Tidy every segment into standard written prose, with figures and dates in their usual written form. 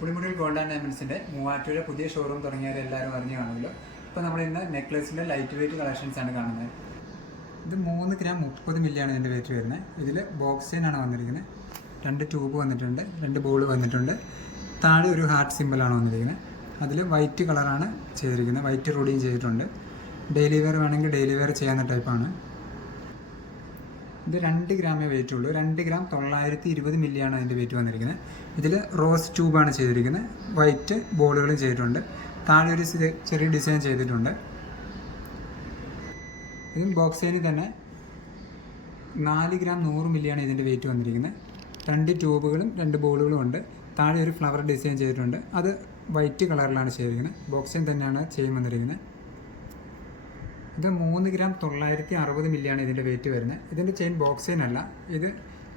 പുളിമുടിയിൽ gold and ഡയമണ്ട്സിൻ്റെ Muvattupuzha പുതിയ showroom തുടങ്ങിയവരെല്ലാവരും അറിഞ്ഞു കാണുമല്ലോ. ഇപ്പോൾ നമ്മൾ ഇന്ന് നെക്ലേസിൻ്റെ ലൈറ്റ് വെയിറ്റ് കളക്ഷൻസ് ആണ് കാണുന്നത്. ഇത് 3 ഗ്രാം 30 മില്ലിയാണ് ഇതിൻ്റെ വെയിറ്റ് വരുന്നത്. ഇതിൽ ബോക്സ് ചെയിൻ ആണ് വന്നിരിക്കുന്നത്. 2 ട്യൂബ് വന്നിട്ടുണ്ട്, 2 ബോൾ വന്നിട്ടുണ്ട്. താഴെ ഒരു ഹാർട്ട് സിമ്പിളാണ് വന്നിരിക്കുന്നത്. അതിൽ വൈറ്റ് കളറാണ് ചെയ്തിരിക്കുന്നത്, വൈറ്റ് റൂഡിയും ചെയ്തിട്ടുണ്ട്. ഡെയിലി വെയർ വേണമെങ്കിൽ ഡെയിലി വെയർ ചെയ്യാവുന്ന ടൈപ്പാണ്. ഇത് 2 ഗ്രാമേ വെയിറ്റ് ഉള്ളൂ. 2 ഗ്രാം 920 മില്ലിയാണ് അതിൻ്റെ വെയിറ്റ് വന്നിരിക്കുന്നത്. ഇതിൽ റോസ് ട്യൂബാണ് ചെയ്തിരിക്കുന്നത്, വൈറ്റ് ബോളുകളും ചെയ്തിട്ടുണ്ട്. താഴെ ഒരു ചെറിയ ഡിസൈൻ ചെയ്തിട്ടുണ്ട്. ഇതും ബോക്സ് ചെയിനിൽ തന്നെ 4 ഗ്രാം 100 മില്ലിയാണ് ഇതിൻ്റെ വെയിറ്റ് വന്നിരിക്കുന്നത്. 2 ട്യൂബുകളും 2 ബോളുകളും ഉണ്ട്. താഴെ ഒരു ഫ്ലവർ ഡിസൈൻ ചെയ്തിട്ടുണ്ട്, അത് വൈറ്റ് കളറിലാണ് ചെയ്തിരിക്കുന്നത്. ബോക്സ് ചെയിൻ തന്നെയാണ് ചെയിൻ വന്നിരിക്കുന്നത്. ഇത് 3 ഗ്രാം 960 മില്ലിയാണ് ഇതിൻ്റെ വെയിറ്റ് വരുന്നത്. ഇതിൻ്റെ ചെയിൻ ബോക്സ് ചെയിൻ അല്ല, ഇത്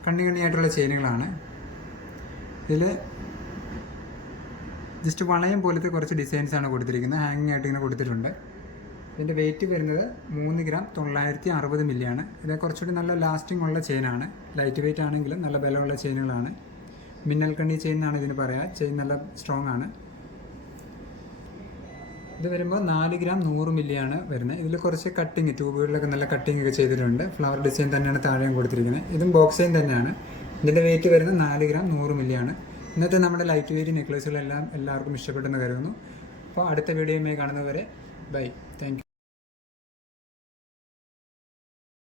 കണ്ണിയായിട്ടുള്ള ചെയിനുകളാണ്. ഇതിൽ ജസ്റ്റ് വളയം പോലത്തെ കുറച്ച് ഡിസൈൻസാണ് കൊടുത്തിരിക്കുന്നത്, ഹാങ്ങിങ് ആയിട്ട് ഇങ്ങനെ കൊടുത്തിട്ടുണ്ട്. ഇതിൻ്റെ വെയിറ്റ് വരുന്നത് 3 ഗ്രാം 960 മില്ലിയാണ്. ഇത് കുറച്ചുകൂടി നല്ല ലാസ്റ്റിംഗ് ഉള്ള ചെയിനാണ്. ലൈറ്റ് വെയിറ്റ് ആണെങ്കിലും നല്ല ബലമുള്ള ചെയിനുകളാണ്. മിന്നൽ കണ്ണി ചെയിൻ എന്നാണ് ഇതിന് പറയുക. ചെയിൻ നല്ല സ്ട്രോങ് ആണ്. ഇത് വരുമ്പോൾ 4 ഗ്രാം 100 മില്ലിയാണ് വരുന്നത്. ഇതിൽ കുറച്ച് കട്ടിങ്, ട്യൂബുകളിലൊക്കെ നല്ല കട്ടിങ് ഒക്കെ ചെയ്തിട്ടുണ്ട്. ഫ്ലവർ ഡിസൈൻ തന്നെയാണ് താഴെയും കൊടുത്തിരിക്കുന്നത്. ഇതും ബോക്സ് ചെയിൻ തന്നെയാണ്. ഇതിൻ്റെ വെയിറ്റ് വരുന്നത് 4 ഗ്രാം 100 മില്ലിയാണ്. ഇന്നത്തെ നമ്മുടെ ലൈറ്റ് വെയിറ്റ് നെക്ലേസുകളെല്ലാം എല്ലാവർക്കും ഇഷ്ടപ്പെട്ടെന്ന് കരുതുന്നു. അപ്പോൾ അടുത്ത വീഡിയോയുമായി കാണുന്നവരെ ബൈ, താങ്ക് യു.